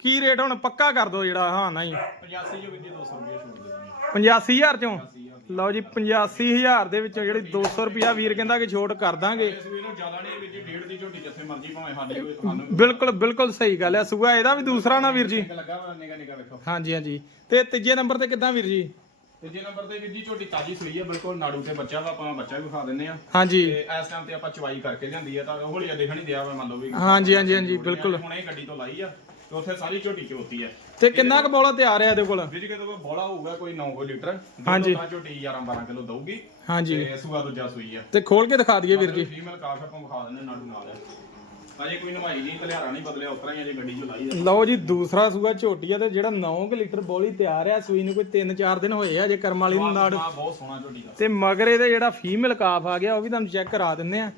ਕੀ ਰੇਟ ਹੁਣ ਪੱਕਾ ਕਰ ਦੋ ਜਿਹੜਾ ਹਾਂ? ਨਹੀਂ 85 ਜੋ ਵੀ 200 ਰੁਪਏ ਛੋੜ ਦੇ ਦਾਂਗੇ 85000 ਚੋਂ? 80000 ਲਓ ਜੀ 85000 ਦੇ ਵਿੱਚੋਂ ਜਿਹੜੀ 200 ਰੁਪਿਆ ਵੀਰ ਕਹਿੰਦਾ ਕਿ ਛੋਟ ਕਰ ਦਾਂਗੇ। ਬਿਲਕੁਲ ਬਿਲਕੁਲ ਸਹੀ ਗੱਲ ਹੈ ਸੂਆ ਇਹਦਾ ਵੀ ਦੂਸਰਾ ਨਾ ਵੀਰ ਜੀ। ਹਾਂਜੀ ਹਾਂਜੀ। ਤੇ ਤੀਜੇ ਨੰਬਰ ਤੇ ਕਿੱਦਾਂ ਵੀਰ ਜੀ? ਤੀਜੇ ਨੰਬਰ ਤੇ ਵੀਰ ਜੀ ਝੋਟੀ ਤਾਜੀ ਸੂਈ ਹੈ ਬਿਲਕੁਲ ਨਾੜੂ ਤੇ ਬੱਚਾ ਵਾ ਆਪਾਂ ਬੱਚਾ ਵੀ ਵਿਖਾ ਦਿੰਨੇ ਆ। ਹਾਂਜੀ। ਤੇ ਇਸ ਟਾਈਮ ਤੇ ਆਪਾਂ ਚਵਾਈ ਕਰਕੇ ਲਿਆਂਦੀ ਆ ਤਾਂ ਹੌਲੀ ਜਿਹਾ ਦੇਖਣ ਹੀ ਦਿਆ ਵਾ ਮੰਨ ਲਓ ਵੀ ਹਾਂਜੀ ਹਾਂਜੀ ਹਾਂਜੀ ਬਿਲਕੁਲ। ਹੁਣ ਗੱਡੀ ਤੋਂ ਲਾਈ ਆ। ਤੇ ਉੱਥੇ ਸਾਰੀ ਝੋਟੀ ਚੋਤੀ ਆ। ਤੇ ਕਿੰਨਾ ਕੁ ਬੋਲਾ ਤਿਆਰ ਹੈ ਇਹਦੇ ਕੋਲ? ਵੀਰ ਕਿਤੇ ਕੋਈ ਬੋਲਾ ਹੋਊਗਾ ਕੋਈ 9 ਲੀਟਰ ਹਾਂਜੀ। ਤਾਂ ਝੋਟੀ 11 12 ਕਿਲੋ ਦਊਗੀ ਹਾਂਜੀ। ਤੇ ਸੂਆ ਦੂਜਾ ਸੂਈ ਆ। ਤੇ ਖੋਲ ਕੇ ਦਿਖਾ ਦਈਏ ਵੀਰ ਜੀ। ਫੀਮੇਲ ਕਾਫ ਆਪਾਂ ਵਿਖਾ ਦਿੰਦੇ ਨਾੜੂ ਨਾਲ। ਅਜੇ ਕੋਈ ਨਵਾਈ ਨਹੀਂ ਤਲਿਆਰਾ ਨਹੀਂ ਬਦਲਿਆ ਉਤਰਾ ਹੀ ਅਜੇ ਗੱਡੀ ਚ ਲਾਈ ਲਓ ਜੀ ਦੂਸਰਾ ਸੂਆ ਝੋਟੀ ਆ ਤੇ ਜਿਹੜਾ 9 ਲੀਟਰ ਬੋਲੀ ਤਿਆਰ ਆ ਸੂਈ ਨੂੰ ਕੋਈ 3-4 ਦਿਨ ਹੋਏ ਆ ਜੇ ਕਰਮ ਵਾਲੀ ਨੂੰ ਨਾੜ। ਬਹੁਤ ਸੋਹਣਾ ਝੋਟੀ ਦਾ ਤੇ ਮਗਰ ਇਹਦੇ ਜਿਹੜਾ ਫੀਮੇਲ ਕਾਫ ਆ ਗਿਆ ਉਹ ਵੀ ਤੁਹਾਨੂੰ ਚੈੱਕ ਕਰਾ ਦਿੰਨੇ ਆ।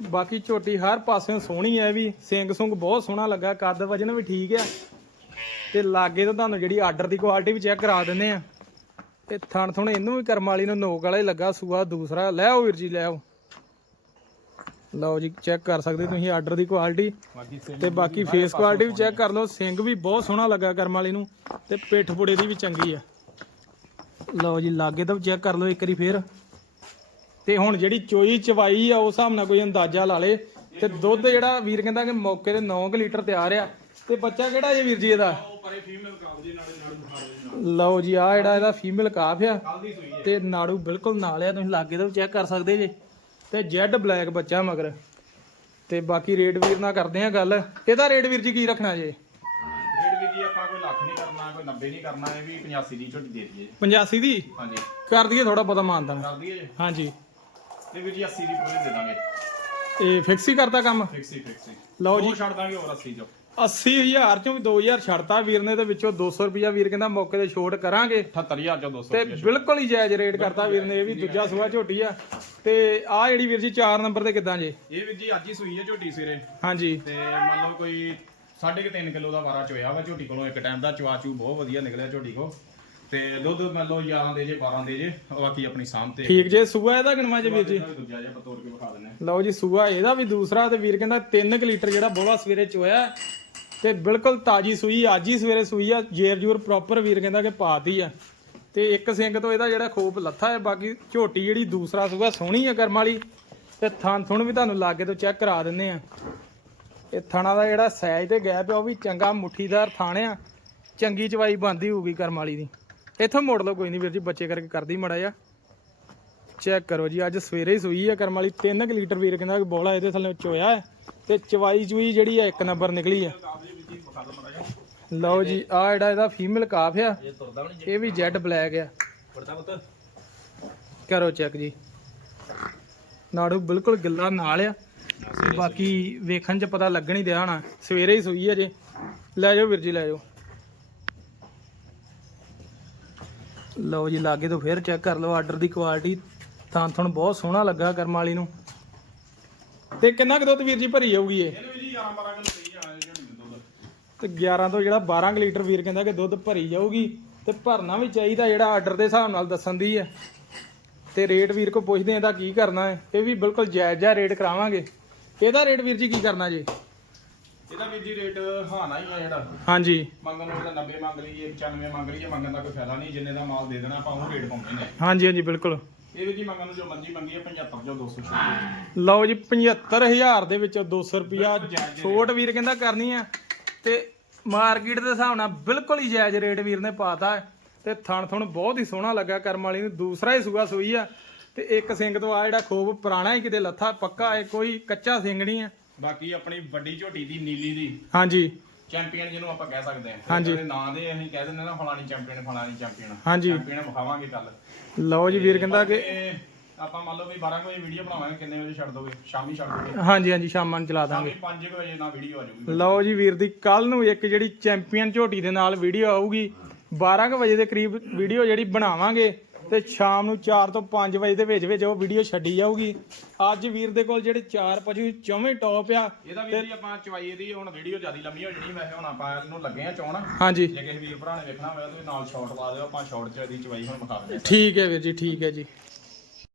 ਬਾਕੀ ਝੋਟੀ ਹਰ ਪਾਸਿਓਂ ਸੋਹਣੀ ਹੈ ਵੀ ਸਿੰਗ ਸੁੰਗ ਬਹੁਤ ਸੋਹਣਾ ਲੱਗਾ ਕੱਦ ਵਜਨ ਵੀ ਠੀਕ ਆ ਤੇ ਲਾਗੇ ਤੋਂ ਤੁਹਾਨੂੰ ਜਿਹੜੀ ਆਰਡਰ ਦੀ ਕੁਆਲਿਟੀ ਵੀ ਚੈੱਕ ਕਰਾ ਦਿੰਨੇ ਆ। ਤੇ ਥਣ ਥੁਣ ਇਹਨੂੰ ਵੀ ਕਰਮ ਵਾਲੀ ਨੂੰ ਨੋਕ ਵਾਲਾ ਹੀ ਲੱਗਾ ਸੂਆ ਦੂਸਰਾ। ਲੈ ਆਓ ਵੀਰ ਜੀ ਲੈ ਆਓ। ਲਓ ਜੀ ਚੈੱਕ ਕਰ ਸਕਦੇ ਤੁਸੀਂ ਆਰਡਰ ਦੀ ਕੁਆਲਿਟੀ ਤੇ ਬਾਕੀ ਫੇਸ ਕੁਆਲਿਟੀ ਵੀ ਚੈੱਕ ਕਰ ਲਓ ਸਿੰਗ ਵੀ ਬਹੁਤ ਸੋਹਣਾ ਲੱਗਾ ਕਰਮ ਵਾਲੀ ਨੂੰ। ਤੇ ਪਿੱਠ ਪੁੜੇ ਦੀ ਵੀ ਚੰਗੀ ਆ ਲਓ ਜੀ ਲਾਗੇ ਤੋਂ ਚੈੱਕ ਕਰ ਲਓ ਇੱਕ ਵਾਰੀ ਫੇਰ। ਤੇ ਹੁਣ ਜਿਹੜੀ ਚੋਈ ਚਵਾਈ ਆ ਉਸ ਹਿਸਾਬ ਨਾਲ ਕੋਈ ਅੰਦਾਜ਼ਾ ਲਾ ਲੇ ਤੇ ਦੁੱਧ ਜਿਹੜਾ ਵੀਰ ਕਹਿੰਦਾ ਕਿ ਮੌਕੇ ਤੇ 9 ਲੀਟਰ ਤਿਆਰ ਆ। ਤੇ ਬੱਚਾ ਕਿਹੜਾ ਜੇ ਵੀਰ ਜੀ ਇਹਦਾ? ਲਓ ਜੀ ਆ ਜਿਹੜਾ ਇਹਦਾ ਫੀਮੇਲ ਕਾਫ ਆ। ਤੇ ਨਾੜੂ ਬਿਲਕੁਲ ਨਾਲ ਆ ਤੁਸੀਂ ਲਾਗੇ ਤੋਂ ਚੈੱਕ ਕਰ ਸਕਦੇ ਜੇ। ਤੇ ਜੈਡ ਬਲੈਕ ਬੱਚਾ ਮਗਰ। ਤੇ ਬਾਕੀ ਰੇਟ ਵੀਰ ਨਾਲ ਕਰਦੇ ਆ ਗੱਲ। ਇਹਦਾ ਰੇਟ ਵੀਰ ਜੀ ਕੀ ਰੱਖਣਾ ਜੇ? ਰੇਟ ਵੀ ਜੀ ਆਪਾਂ ਕੋਈ ਲੱਖ ਨਹੀਂ ਕਰਨਾ ਕੋਈ 90 ਨਹੀਂ ਕਰਨਾ ਇਹ ਵੀ 85 ਦੀ ਝੋਟੀ ਦੇ ਦਈਏ। 85 ਦੀ? ਹਾਂਜੀ। ਕਰ ਦਈਏ ਥੋੜਾ ਬਹੁਤਾ ਮਾਨਦਾਨ। ਕਰ ਦਈਏ ਹਾਂਜੀ। ਤੇ ਵੀ ਜੀ 80 ਦੀ ਪੂਰੀ ਦੇ ਦਾਂਗੇ। ਇਹ ਫਿਕਸ ਹੀ ਕਰਤਾ ਕੰਮ? ਫਿਕਸ ਹੀ ਫਿਕਸ ਹੀ। ਲਓ ਜੀ। ਉਹ ਛੱਡ ਦਾਂਗੇ ਹੋਰ 80 ਚੋਂ। 80000 ਚੋਂ ਵੀ 2000 ਛੱਡਤਾ ਵੀਰ ਨੇ ਤੇ ਵਿੱਚੋਂ 200 ਰੁਪਿਆ ਵੀਰ ਕਹਿੰਦਾ ਮੌਕੇ ਤੇ ਛੋਟ ਕਰਾਂਗੇ। 78000 ਚੋਂ 200 ਤੇ ਬਿਲਕੁਲ ਹੀ ਜਾਇਜ਼ ਰੇਟ ਕਰਤਾ ਵੀਰ ਨੇ ਇਹ ਵੀ ਦੂਜਾ ਸੂਆ ਝੋਟੀ ਆ। ਤੇ ਆ ਜਿਹੜੀ ਵੀਰ ਜੀ 4 ਨੰਬਰ ਤੇ ਕਿਦਾਂ ਜੇ? ਇਹ ਵੀਰ ਜੀ ਅੱਜ ਹੀ ਸੂਈ ਹੈ ਝੋਟੀ ਸਵੇਰੇ। ਹਾਂਜੀ। ਤੇ ਮੰਨ ਲਓ ਕੋਈ 3.5 ਕਿਲੋ ਦਾ ਵਾਰਾ ਚੋਇਆ ਵਾ ਝੋਟੀ ਕੋਲੋਂ ਇੱਕ ਟਾਈਮ ਦਾ ਚਵਾਚੂ ਬਹੁਤ ਵਧੀਆ ਨਿਕਲਿਆ ਝੋਟੀ ਕੋ ਤੇ ਦੁੱਧ ਮੰਨ ਲਓ 11 ਦੇ ਜੇ 12 ਦੇ ਜੇ ਬਾਕੀ ਆਪਣੀ ਸਾਂਭ ਤੇ ਠੀਕ ਜੇ ਸੂਆ ਇਹਦਾ ਕਿਨਵਾ ਜੇ ਵੀਰ ਜੀ? ਦੂਜਾ ਜਿਹਾ ਤੋੜ ਕੇ ਵਿਖਾ ਦਿੰਦੇ ਲਓ ਜੀ ਸੂਆ ਇਹਦਾ ਵੀ ਦੂਸਰਾ ਤੇ ਵੀਰ ਕਹਿੰਦਾ 3 ਲੀਟਰ ਜਿਹੜਾ ਬੋਲਾ ਸਵੇਰੇ ਚੋਇਆ ਤੇ ਬਿਲਕੁਲ ਤਾਜੀ ਸੂਈ ਅੱਜ ਹੀ ਸਵੇਰੇ ਸੂਈ ਆ ਜੇਰ ਜੂਰ ਪ੍ਰੋਪਰ ਵੀਰ ਕਹਿੰਦਾ ਕਿ ਪਾਤੀ ਆ। ਤੇ ਇੱਕ ਸਿੰਗ ਤੋਂ ਇਹਦਾ ਜਿਹੜਾ ਖੋਪ ਲੱਥਾ ਹੈ ਬਾਕੀ ਝੋਟੀ ਜਿਹੜੀ ਦੂਸਰਾ ਸੂਆ ਸੋਹਣੀ ਆ ਕਰਮ ਵਾਲੀ ਤੇ ਥਣ ਥੁਣ ਵੀ ਤੁਹਾਨੂੰ ਲਾਗੇ ਤੋਂ ਚੈੱਕ ਕਰਾ ਦਿੰਨੇ ਆ। ਇਹ ਥਣਾ ਦਾ ਜਿਹੜਾ ਸਾਈਜ਼ ਤੇ ਗੈਪ ਆ ਉਹ ਵੀ ਚੰਗਾ ਮੁੱਠੀਦਾਰ ਥਾਣ ਆ ਚੰਗੀ ਚਵਾਈ ਬੰਦੀ ਹੋਊਗੀ ਕਰਮ ਵਾਲੀ ਦੀ। ਇੱਥੋਂ ਮੋੜ ਲਓ, ਕੋਈ ਨਹੀਂ ਵੀਰ ਜੀ, ਬੱਚੇ ਕਰਕੇ ਕਰਦੀ ਮੜਾ ਜਾ ਚੈੱਕ ਕਰੋ ਜੀ, ਅੱਜ ਸਵੇਰੇ ਹੀ ਸੂਈ ਹੈ ਕਰਮ ਵਾਲੀ 3 ਲੀਟਰ ਵੀਰ ਕਹਿੰਦਾ ਬੋਲਾ ਇਹਦੇ ਥੱਲੇ ਚੋਇਆ ਤੇ ਚਵਾਈ ਚੂਈ ਜਿਹੜੀ ਹੈ ਇੱਕ ਨੰਬਰ ਨਿਕਲੀ ਆ। ਲਓ ਜੀ ਆ ਜਿਹੜਾ ਇਹਦਾ ਫੀਮੇਲ ਕਾਫ ਆ, ਇਹ ਵੀ ਇਹ ਜੈਡ ਬਲੈਕ ਆ। ਕਰੋ ਚੈੱਕ ਜੀ। ਨਾੜੂ ਬਿਲਕੁਲ ਗਿੱਲਾ ਨਾਲ ਆ। ਬਾਕੀ ਵੇਖਣ ਚ ਪਤਾ ਲੱਗਣ ਹੀ ਦਿਆ ਹੋਣਾ, ਸਵੇਰੇ ਹੀ ਸੂਈ ਹੈ ਜੇ। ਲੈ ਜਾਓ ਵੀਰ ਜੀ, ਲੈ ਜਾਓ। ਲਓ ਜੀ ਲਾਗੇ ਤੋਂ ਫੇਰ ਚੈੱਕ ਕਰ ਲਓ ਆਰਡਰ ਦੀ ਕੁਆਲਿਟੀ ਤਾਂ ਤੁਹਾਨੂੰ ਬਹੁਤ ਸੋਹਣਾ ਲੱਗਾ ਕਰਮ ਵਾਲੀ ਨੂੰ। ਤੇ ਕਿੰਨਾ ਕੁ ਦੁੱਧ ਵੀਰ ਜੀ ਭਰੀ ਜਾਊਗੀ ਇਹ? ਇਹਨੂੰ ਵੀ ਜੀ 11 12 ਕਿਲੋ ਸਹੀ ਜਾਣਾ ਝੋਟੀ ਦਾ ਦੁੱਧ। ਤੇ 11 ਤੋਂ ਜਿਹੜਾ 12 ਕੁ ਲੀਟਰ ਵੀਰ ਕਹਿੰਦਾ ਕਿ ਦੁੱਧ ਭਰੀ ਜਾਊਗੀ ਤੇ ਭਰਨਾ ਵੀ ਚਾਹੀਦਾ ਜਿਹੜਾ ਆਰਡਰ ਦੇ ਹਿਸਾਬ ਨਾਲ ਦੱਸਣ ਦੀ ਹੈ। ਤੇ ਰੇਟ ਵੀਰ ਕੋ ਪੁੱਛਦੇ ਆ ਇਹਦਾ ਕੀ ਕਰਨਾ ਹੈ। ਇਹ ਵੀ ਬਿਲਕੁਲ ਜਾਇਜ਼ ਜਿਹਾ ਰੇਟ ਕਰਾਵਾਂਗੇ। ਇਹਦਾ ਰੇਟ ਵੀਰ ਜੀ ਕੀ ਕਰਨਾ ਜੀ? ਇਹਦਾ ਵੀਰ ਜੀ ਰੇਟ ਹਾਨਾ ਹੀ ਆ ਜਿਹੜਾ ਹਾਂਜੀ। ਮੰਗਣ ਨੂੰ ਇਹਦਾ 90 ਮੰਗ ਲਈਏ 95 ਮੰਗ ਲਈਏ ਮੰਗਣ ਦਾ ਕੋਈ ਫਾਇਦਾ ਨਹੀਂ ਜਿੰਨੇ ਦਾ ਮਾਲ ਦੇ ਦੇਣਾ ਆਪਾਂ ਉਹ ਰੇਟ ਪਾਉਂਦੇ ਨੇ। ਹਾਂਜੀ ਹਾਂਜੀ ਬਿਲਕੁਲ। ਇਹ ਵੀ ਜੀ ਮੰਗਣ ਨੂੰ ਜੋ ਮਰਜ਼ੀ ਮੰਗੀਏ 75 ਜੋ 200 ਛੋੜ ਲਓ ਜੀ 75000 ਦੇ ਵਿੱਚੋਂ 200 ਰੁਪਿਆ ਛੋਟ ਵੀਰ ਕਹਿੰਦਾ ਕਰਨੀ ਆ। ਤੇ ਮਾਰਕੀਟ ਦੇ ਹਿਸਾਬ ਨਾਲ ਬਿਲਕੁਲ ਹੀ ਜਾਇਜ਼ ਰੇਟ ਵੀਰ ਨੇ ਪਾਤਾ। ਤੇ ਥਣ ਥਣ ਬਹੁਤ ਹੀ ਸੋਹਣਾ ਲੱਗਾ ਕਰਮ ਵਾਲੀ ਨੂੰ। ਦੂਸਰਾ ਹੀ ਸੂਆ ਸੂਈ ਆ। ਤੇ ਇੱਕ ਸਿੰਘ ਤੋਂ ਆ ਜਿਹੜਾ ਖੋਬ ਪੁਰਾਣਾ ਹੀ ਕਿਤੇ ਲੱਥਾ ਪੱਕਾ ਹੈ ਕੋਈ ਕੱਚਾ ਸਿੰਘ ਨਹੀਂ ਆ। ਬਾਕੀ ਆਪਣੀ ਵੱਡੀ ਝੋਟੀ ਦੀ ਨੀਲੀ ਦੀ। ਹਾਂਜੀ। ਚੈਂਪੀਅਨ ਜਿਹਨੂੰ ਆਪਾਂ ਕਹਿ ਸਕਦੇ ਹਾਂ। ਹਾਂਜੀ। ਉਹਦੇ ਨਾਂ ਦੇ ਅਸੀਂ ਕਹਿ ਦਿੰਦੇ ਨਾ ਫਲਾਣੀ ਚੈਂਪੀਅਨ ਫਲਾਣੀ ਚੈਂਪੀਅਨ। ਹਾਂਜੀ। ਚੈਂਪੀਅਨ ਵਿਖਾਵਾਂਗੇ ਕੱਲ। ਲਓ ਜੀ ਵੀਰ ਕਹਿੰਦਾ ਕਿ ਆਪਾਂ ਮੰਨ ਲਓ ਵੀ 12 ਵਜੇ ਵੀਡੀਓ ਬਣਾਵਾਂਗੇ ਕਿੰਨੇ ਵਜੇ ਛੱਡ ਦੋਗੇ? ਸ਼ਾਮੀ ਛੱਡ ਦੋਗੇ? ਹਾਂਜੀ ਹਾਂਜੀ ਸ਼ਾਮਾਂ ਨੂੰ ਚਲਾ ਦਾਂਗੇ। ਸ਼ਾਮੀ 5 ਵਜੇ ਨਾਲ ਵੀਡੀਓ ਆ ਜਾਊਗੀ। ਲਓ ਜੀ ਵੀਰ ਦੀ ਕੱਲ ਨੂੰ ਇੱਕ ਜਿਹੜੀ ਚੈਂਪੀਅਨ ਝੋਟੀ ਦੇ ਨਾਲ ਵੀਡੀਓ ਆਊਗੀ। 12 ਕੁ ਵਜੇ ਦੇ ਕਰੀਬ ਵੀਡੀਓ ਜਿਹੜੀ ਬਣਾਵਾਂਗੇ। ਤੇ ਸ਼ਾਮ ਨੂੰ 4 ਤੋਂ 5 ਵਜੇ ਦੇ ਵਿੱਚ ਵਿੱਚ ਉਹ ਵੀਡੀਓ ਛੱਡੀ ਜਾਊਗੀ। ਅੱਜ ਵੀਰ ਦੇ ਕੋਲ ਜਿਹੜੇ ਚਾਰ ਪਸ਼ੂ ਚੌਵੇਂ ਟੌਪ ਆ ਇਹਦਾ ਵੀ ਜੀ ਆਪਾਂ ਚਵਾਈ ਇਹਦੀ ਹੁਣ ਵੀਡੀਓ ਜ਼ਿਆਦਾ ਲੰਮੀ ਹੋ ਜਣੀ ਵੈਸੇ ਹੁਣ ਆਪਾਂ ਇਹਨੂੰ ਲੱਗੇ ਆ ਚੌਣ। ਹਾਂਜੀ। ਜੇ ਕਿਸੇ ਵੀਰ ਭਰਾ ਨੇ ਵੇਖਣਾ ਹੋਇਆ ਤਾਂ ਨਾਲ ਸ਼ਾਰਟ ਲਾ ਦਿਓ ਆਪਾਂ ਸ਼ਾਰਟ ਚ ਇਹਦੀ ਚਵਾਈ ਹੁਣ ਵਿਖਾ ਦਿੰਦੇ ਹਾਂ। ਠੀਕ ਹੈ ਵੀਰ ਜੀ ਠੀਕ ਹੈ ਜੀ।